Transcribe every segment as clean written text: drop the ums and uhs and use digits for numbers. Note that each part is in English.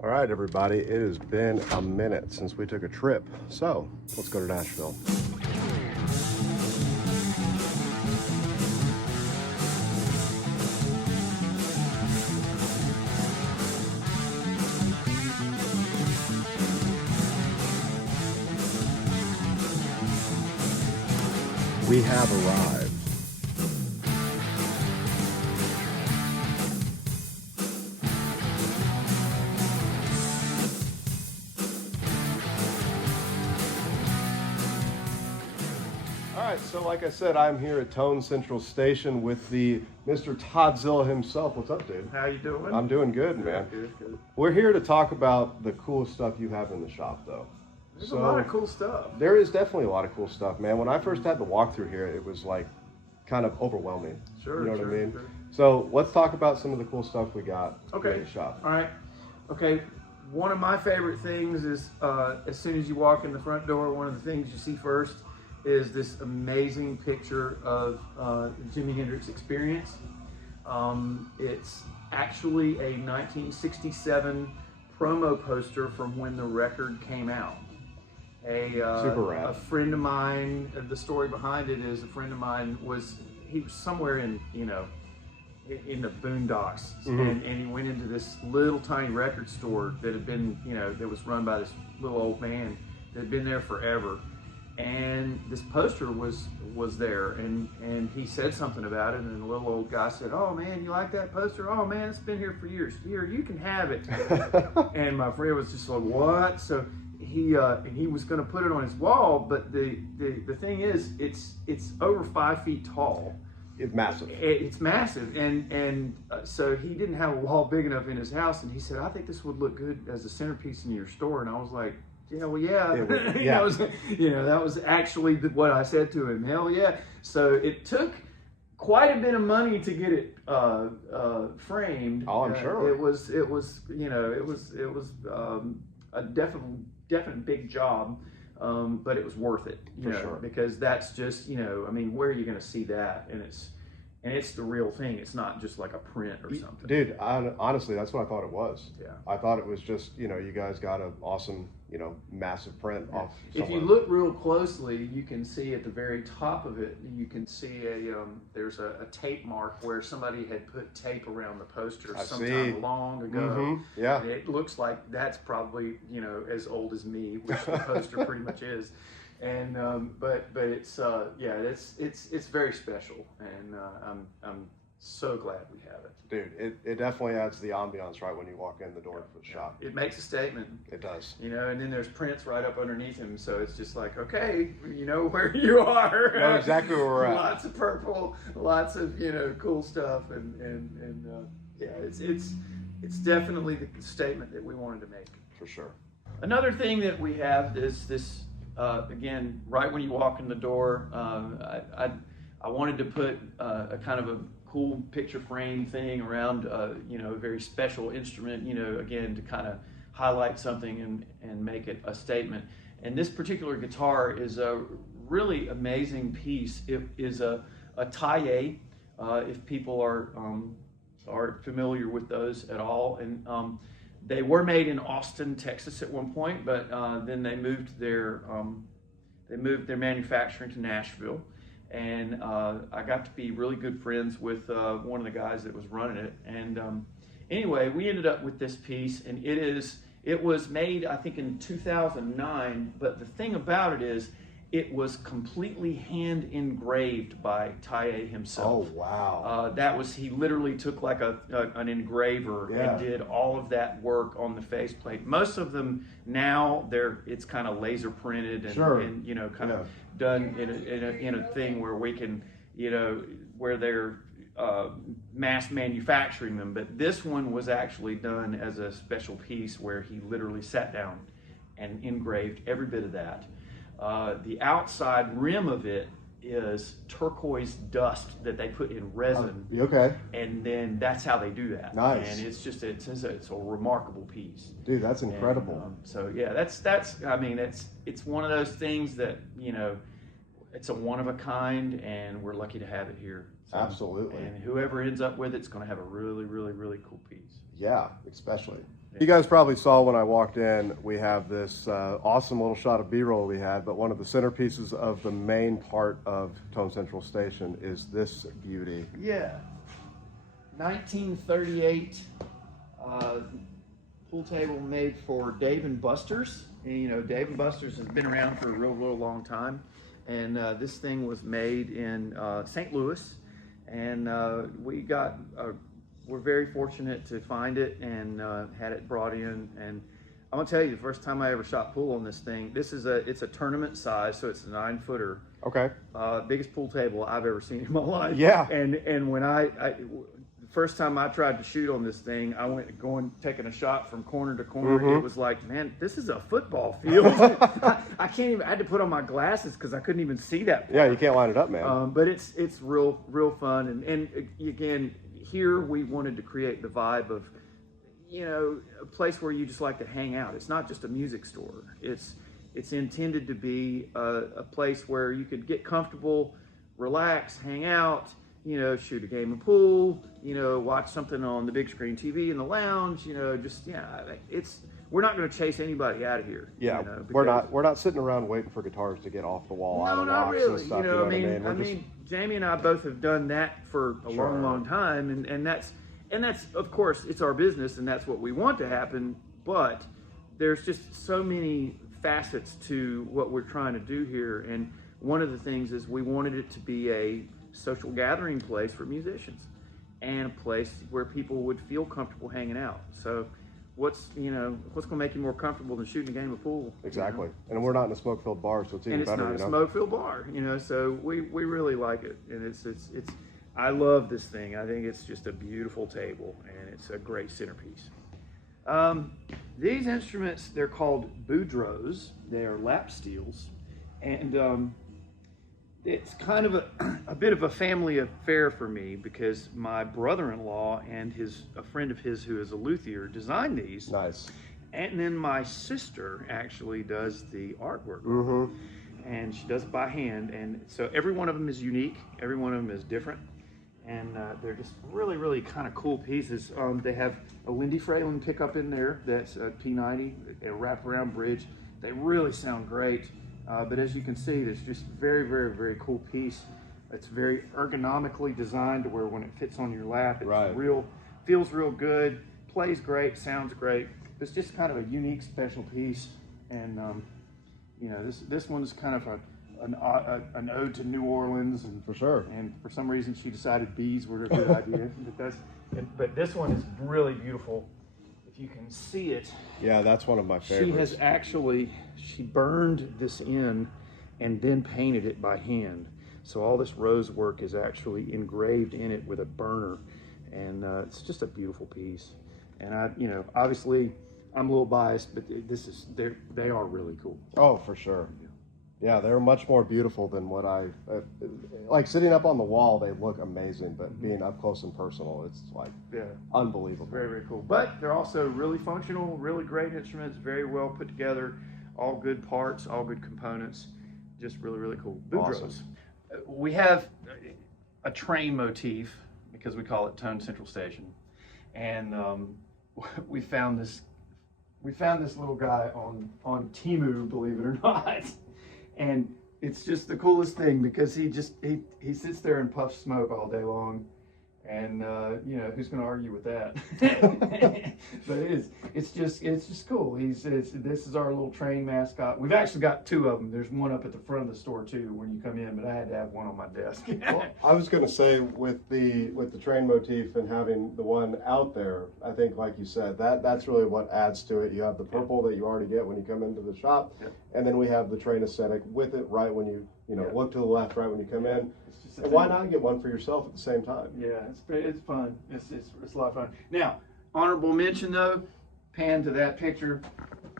All right, everybody, it has been a minute since we took a trip, so let's go to Nashville. We have arrived. All right, so like I said, I'm here at Tone Central Station with the Mr. Toddzilla himself. What's up, dude? How you doing? I'm doing good, man. Good. We're here to talk about the cool stuff you have in the shop, though. There's a lot of cool stuff. There is definitely a lot of cool stuff, man. When I first had the walkthrough here, it was like kind of overwhelming. Sure, you know what I mean? Sure. So let's talk about some of the cool stuff we got in the shop. All right. Okay. One of my favorite things is as soon as you walk in the front door, one of the things you see first is this amazing picture of the Jimi Hendrix Experience. It's actually a 1967 promo poster from when the record came out. Super rad. A friend of mine, the story behind it is a friend of mine he was somewhere in the boondocks, and he went into this little tiny record store that had been, that was run by this little old man that had been there forever. And this poster was there, and he said something about it, and the little old guy said, "Oh man, you like that poster? Oh man, it's been here for years. Here, you can have it." And my friend was just like, "What?" So he was going to put it on his wall, but the thing is, it's over 5 feet tall. It's massive. It's massive, and so he didn't have a wall big enough in his house, and he said, "I think this would look good as a centerpiece in your store." And I was like, "Yeah, well, yeah." That was actually what I said to him. Hell yeah! So it took quite a bit of money to get it framed. Oh, I'm sure. It was a definite big job, but it was worth it. For sure. Because that's just where are you going to see that? And it's the real thing. It's not just like a print or something. Dude, honestly, that's what I thought it was. Yeah. I thought it was just, you guys got an awesome, massive print off somewhere. If you look real closely, you can see at the very top of it, you can see there's a tape mark where somebody had put tape around the poster sometime long ago. Mm-hmm. Yeah. And it looks like that's probably, as old as me, which the poster pretty much is. And but it's it's very special, and I'm so glad we have it. Dude, it definitely adds the ambiance right when you walk in the door of the shop. It makes a statement. It does. And then there's prints right up underneath him, so it's just like, okay, you know where you are. You know exactly where we're at. Lots of purple, lots of cool stuff, and it's definitely the statement that we wanted to make. For sure. Another thing that we have is this. Again, right when you walk in the door, I wanted to put a kind of a cool picture frame thing around, a very special instrument, again, to kind of highlight something and make it a statement. And this particular guitar is a really amazing piece. It is a taille, if people are familiar with those at all. And they were made in Austin, Texas at one point, but then they moved their manufacturing to Nashville, and I got to be really good friends with one of the guys that was running it. And anyway, we ended up with this piece, and it was made, I think, in 2009. But the thing about it is, it was completely hand engraved by Taye himself. Oh wow! He literally took like an engraver and did all of that work on the faceplate. Most of them now it's kind of laser printed and kind of done in a thing where we can where they're mass manufacturing them. But this one was actually done as a special piece where he literally sat down and engraved every bit of that. The outside rim of it is turquoise dust that they put in resin. Okay. And then that's how they do that. Nice. And it's just it's a remarkable piece. Dude, that's incredible. And, so yeah, it's one of those things that it's a one of a kind, and we're lucky to have it here. So, absolutely. And whoever ends up with it's going to have a really, really, really cool piece. Yeah, especially. You guys probably saw when I walked in, we have this awesome little shot of B-roll we had, but one of the centerpieces of the main part of Tone Central Station is this beauty. Yeah. 1938 pool table made for Dave and Buster's. And, you know, Dave and Buster's has been around for a real long time. And this thing was made in St. Louis. And we're very fortunate to find it and had it brought in. And I'm gonna tell you, the first time I ever shot pool on this thing, it's a tournament size, so it's a 9-footer. Okay. Biggest pool table I've ever seen in my life. Yeah. And when the first time I tried to shoot on this thing, I went taking a shot from corner to corner. Mm-hmm. It was like, man, this is a football field. I can't even. I had to put on my glasses because I couldn't even see that part. Yeah, you can't line it up, man. But it's real fun. And again, here we wanted to create the vibe of, you know, a place where you just like to hang out. It's not just a music store. It's intended to be a place where you could get comfortable, relax, hang out, you know, shoot a game of pool, you know, watch something on the big screen TV in the lounge, you know, we're not going to chase anybody out of here. Yeah, you know, we're not sitting around waiting for guitars to get off the wall. No, not really. Stuff, you know, what I mean, Jamie and I both have done that for a long time, and that's of course it's our business, and that's what we want to happen. But there's just so many facets to what we're trying to do here, and one of the things is we wanted it to be a social gathering place for musicians and a place where people would feel comfortable hanging out. So what's going to make you more comfortable than shooting a game of pool? Exactly. You know? And we're not in a smoke-filled bar, so it's even better. And it's not a smoke-filled bar, you know, so we really like it. And it's I love this thing. I think it's just a beautiful table, and it's a great centerpiece. These instruments, they're called boudreaux. They are lap steels, and it's kind of a bit of a family affair for me because my brother-in-law and a friend of his who is a luthier designed these. Nice. And then my sister actually does the artwork. Mm-hmm. And she does it by hand. And so every one of them is unique. Every one of them is different. And they're just really kind of cool pieces. They have a Lindy Fralin pickup in there. That's a P90, a wraparound bridge. They really sound great. But as you can see, it's just very cool piece. It's very ergonomically designed to where when it fits on your lap, it's feels real good, plays great, sounds great. It's just kind of a unique, special piece. And you know, this one's kind of an ode to New Orleans, and for sure. And for some reason, she decided bees were a good idea. But this one is really beautiful. If you can see it. Yeah, that's one of my favorites. She burned this in and then painted it by hand. So all this rose work is actually engraved in it with a burner, and it's just a beautiful piece. And obviously I'm a little biased, but they are really cool. Oh, for sure. Yeah, they're much more beautiful than what like sitting up on the wall. They look amazing, but being up close and personal, it's like unbelievable. Very cool. But they're also really functional, really great instruments, very well put together, all good parts, all good components, just really cool. Boudreaux. Awesome. We have a train motif because we call it Tone Central Station, and we found this little guy on Temu, believe it or not. And it's just the coolest thing because he sits there and puffs smoke all day long, and who's going to argue with that? But it's just cool. This is our little train mascot. We've actually got two of them. There's one up at the front of the store too when you come in, but I had to have one on my desk. Well, I was going to say with the train motif and having the one out there, I think like you said, that's really what adds to it. You have the purple that you already get when you come into the shop, and then we have the train aesthetic with it right when you look to the left right when you come in. And why not get one for yourself at the same time? Yeah, it's fun. It's a lot of fun. Now, honorable mention though, pan to that picture.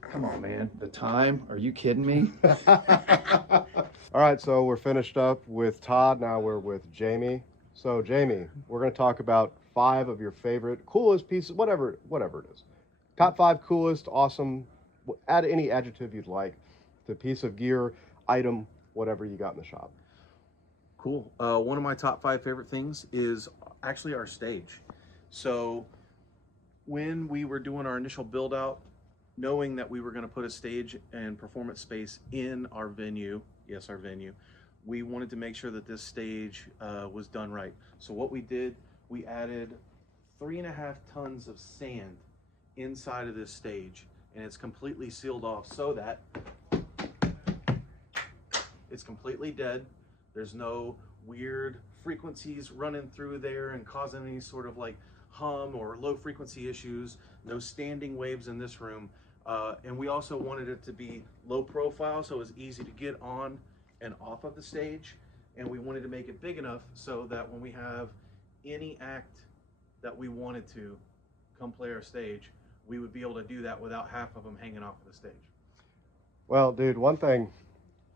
Come on, man. The time? Are you kidding me? All right, so we're finished up with Todd. Now we're with Jamie. So Jamie, we're going to talk about 5 of your favorite, coolest pieces, whatever it is. Top 5 coolest, awesome, add any adjective you'd like to piece of gear, item, whatever you got in the shop. Cool. One of my top 5 favorite things is actually our stage. So when we were doing our initial build out, knowing that we were going to put a stage and performance space in our venue, yes, our venue, we wanted to make sure that this stage was done right. So what we did, we added 3.5 tons of sand inside of this stage, and it's completely sealed off so that it's completely dead. There's no weird frequencies running through there and causing any sort of like hum or low frequency issues, no standing waves in this room. And we also wanted it to be low profile so it was easy to get on and off of the stage. And we wanted to make it big enough so that when we have any act that we wanted to come play our stage, we would be able to do that without half of them hanging off of the stage. Well, dude, one thing,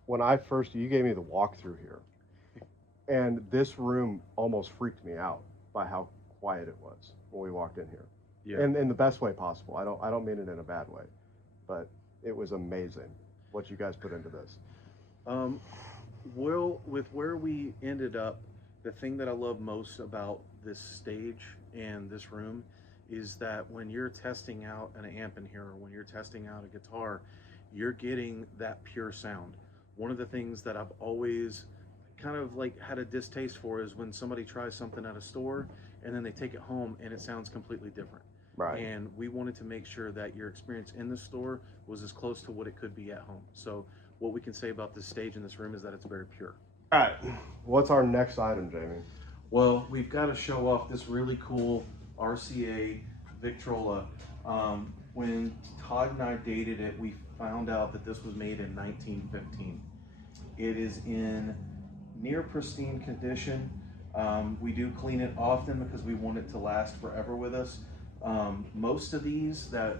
when you gave me the walkthrough here, and this room almost freaked me out by how quiet it was when we walked in here. Yeah. And in the best way possible. I don't mean it in a bad way, but it was amazing what you guys put into this. Well, with where we ended up, the thing that I love most about this stage and this room is that when you're testing out an amp in here, or when you're testing out a guitar, you're getting that pure sound. One of the things that I've always kind of like had a distaste for is when somebody tries something at a store and then they take it home and it sounds completely different. Right. And we wanted to make sure that your experience in the store was as close to what it could be at home. So what we can say about this stage in this room is that it's very pure. All right. What's our next item, Jamie? Well, we've got to show off this really cool RCA Victrola. When Todd and I dated it, we found out that this was made in 1915. It is in near pristine condition. We do clean it often because we want it to last forever with us. Most of these that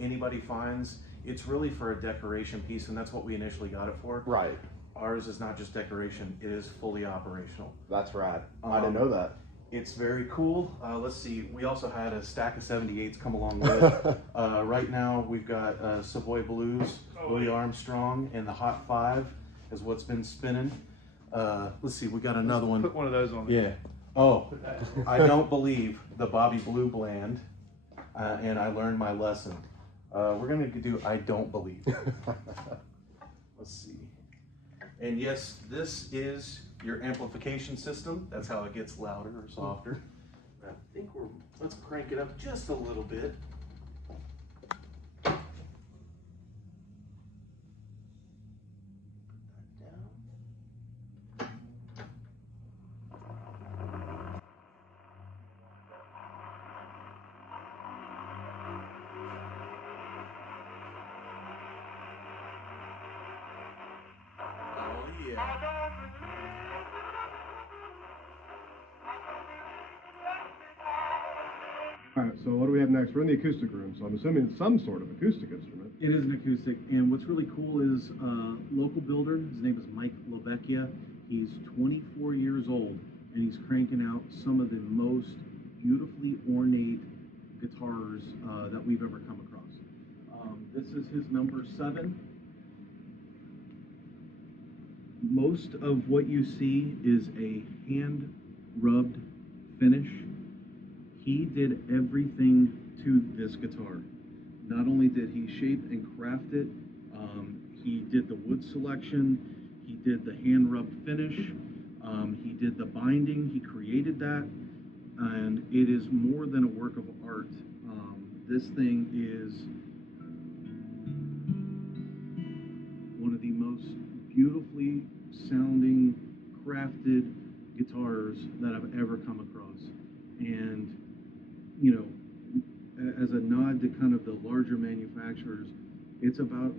anybody finds, it's really for a decoration piece, and that's what we initially got it for. Right. Ours is not just decoration, it is fully operational. That's rad. I didn't know that. It's very cool. Let's see, we also had a stack of 78s come along with it. Right now we've got Savoy Blues, Louis Armstrong, and the Hot 5 is what's been spinning. Let's see, we got another one. Put one of those on there. Yeah. Oh, I don't believe the Bobby Blue blend, and I learned my lesson. We're gonna do I don't believe. Let's see. And yes, this is your amplification system. That's how it gets louder or softer. I think let's crank it up just a little bit. All right, so what do we have next? We're in the acoustic room, so I'm assuming it's some sort of acoustic instrument. It is an acoustic, and what's really cool is a local builder, his name is Mike Lavecchia. He's 24 years old, and he's cranking out some of the most beautifully ornate guitars that we've ever come across. This is his number 7. Most of what you see is a hand-rubbed finish. He did everything to this guitar. Not only did he shape and craft it, he did the wood selection, he did the hand-rubbed finish, he did the binding, he created that, and it is more than a work of art. This thing is one of the most beautifully sounding, crafted guitars that I've ever come across. And as a nod to kind of the larger manufacturers, it's about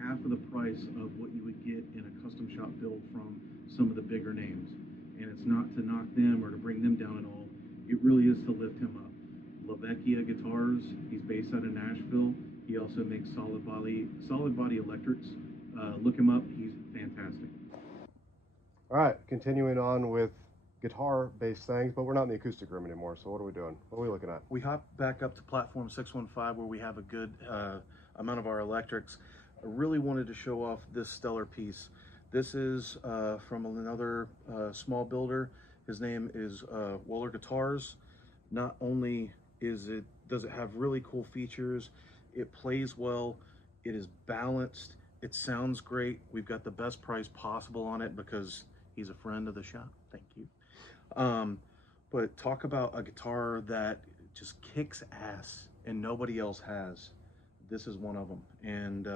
half of the price of what you would get in a custom shop build from some of the bigger names. And it's not to knock them or to bring them down at all. It really is to lift him up. Lavecchia Guitars, he's based out of Nashville. He also makes solid body electrics. Look him up, he's fantastic. All right, continuing on with guitar-based things, but we're not in the acoustic room anymore, so what are we doing? What are we looking at? We hop back up to platform 615 where we have a good amount of our electrics. I really wanted to show off this stellar piece. This is from another small builder. His name is Waller Guitars. Not only is it Does it have really cool features? It plays well. It is balanced. It sounds great. We've got the best price possible on it because he's a friend of the shop. Thank you. But talk about a guitar that just kicks ass and nobody else has. This is one of them. And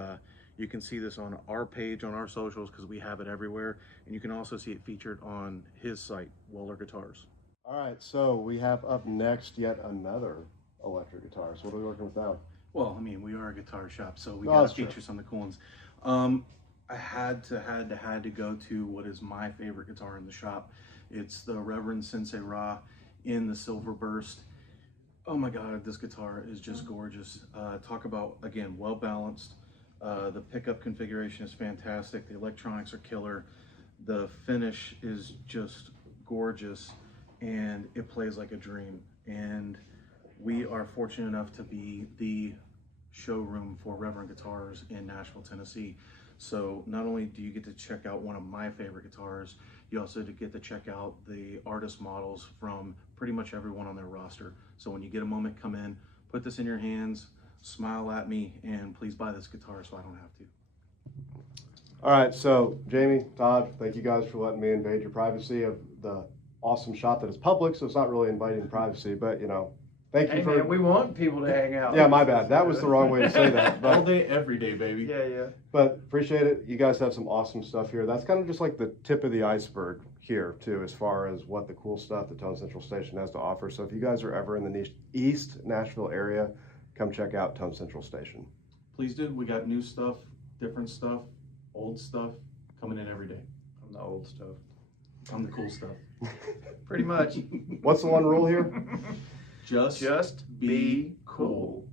you can see this on our page, on our socials, because we have it everywhere. And you can also see it featured on his site, Weller Guitars. All right, so we have up next yet another electric guitar. So what are we working with now? Well, I mean, we are a guitar shop, so we Oh, got that's to feature true. some of the cool ones. I had to go to what is my favorite guitar in the shop. It's the Reverend Sensei Ra in the Silver Burst. Oh my God, this guitar is just gorgeous. Talk about, again, well balanced. The pickup configuration is fantastic. The electronics are killer. The finish is just gorgeous, and it plays like a dream. And we are fortunate enough to be the showroom for Reverend Guitars in Nashville, Tennessee. So not only do you get to check out one of my favorite guitars, you also get to check out the artist models from pretty much everyone on their roster. So when you get a moment, come in, put this in your hands, smile at me, and please buy this guitar so I don't have to. All right, so Jamie, Todd, thank you guys for letting me invade your privacy of the awesome shop that is public, so it's not really inviting privacy, but you know, thank you Hey for... man, we want people to hang out. Yeah, my bad. That was the wrong way to say that. All But, day, every day, baby. Yeah. but appreciate it. You guys have some awesome stuff here. That's kind of just like the tip of the iceberg here, too, as far as what the cool stuff that Tone Central Station has to offer. So if you guys are ever in the East Nashville area, come check out Tone Central Station. Please do. We got new stuff, different stuff, old stuff coming in every day. I'm the old stuff. I'm the cool stuff. Pretty much. What's the one rule here? Just Just be cool.